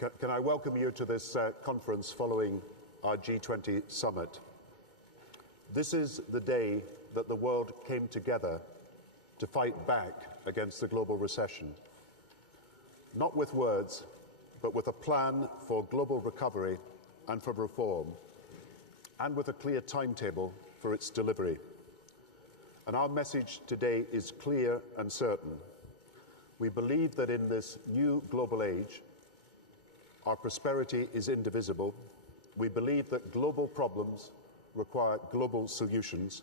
Can I welcome you to this conference following our G20 summit? This is the day that the world came together to fight back against the global recession. Not with words, but with a plan for global recovery and for reform, and with a clear timetable for its delivery. And our message today is clear and certain. We believe that in this new global age, our prosperity is indivisible. We believe that global problems require global solutions.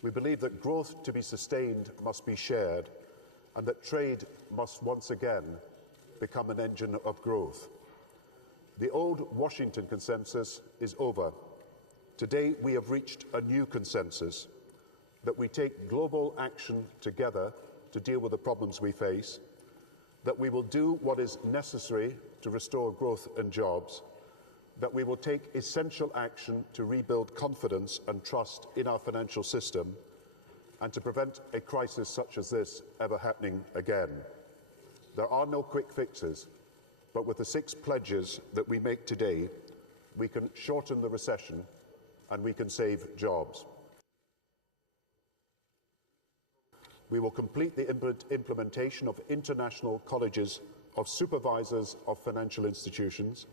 We believe that growth to be sustained must be shared, and that trade must once again become an engine of growth. The old Washington consensus is over. Today we have reached a new consensus that we take global action together to deal with the problems we face, that we will do what is necessary to restore growth and jobs, that we will take essential action to rebuild confidence and trust in our financial system, and to prevent a crisis such as this ever happening again. There are no quick fixes, but with the 6 pledges that we make today, we can shorten the recession and we can save jobs. We will complete the implementation of international colleges of supervisors of financial institutions,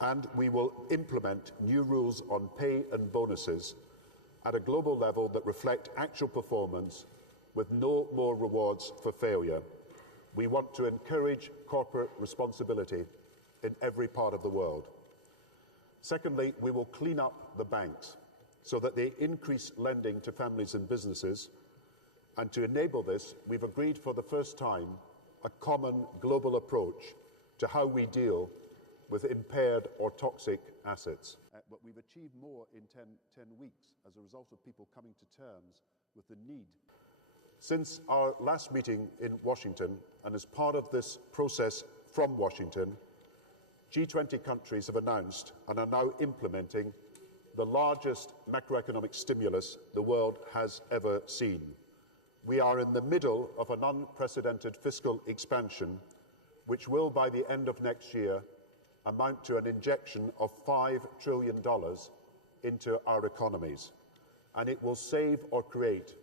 and we will implement new rules on pay and bonuses at a global level that reflect actual performance with no more rewards for failure. We want to encourage corporate responsibility in every part of the world. Secondly, we will clean up the banks so that they increase lending to families and businesses. And to enable this, we've agreed for the first time a common global approach to how we deal with impaired or toxic assets. But we've achieved more in 10 weeks as a result of people coming to terms with the need. Since our last meeting in Washington, and as part of this process from Washington, G20 countries have announced and are now implementing the largest macroeconomic stimulus the world has ever seen. We are in the middle of an unprecedented fiscal expansion, which will, by the end of next year, amount to an injection of $5 trillion into our economies. And it will save or create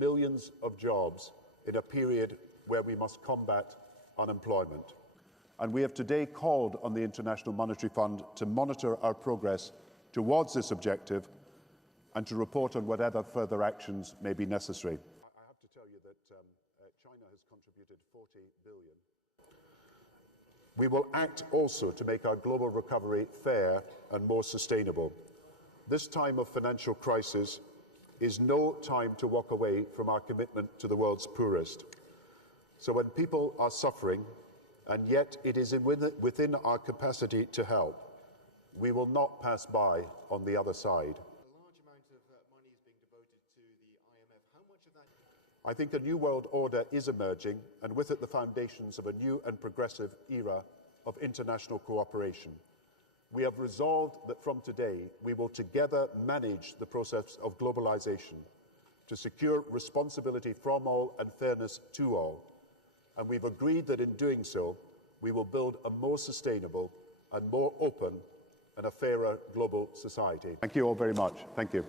millions of jobs in a period where we must combat unemployment. And we have today called on the International Monetary Fund to monitor our progress towards this objective and to report on whatever further actions may be necessary. China has contributed $40 billion. We will act also to make our global recovery fair and more sustainable. This time of financial crisis is no time to walk away from our commitment to the world's poorest. So when people are suffering, and yet it is within our capacity to help, we will not pass by on the other side. I think a new world order is emerging, and with it the foundations of a new and progressive era of international cooperation. We have resolved that from today we will together manage the process of globalization to secure responsibility from all and fairness to all. And we've agreed that in doing so, we will build a more sustainable and more open and a fairer global society. Thank you all very much. Thank you.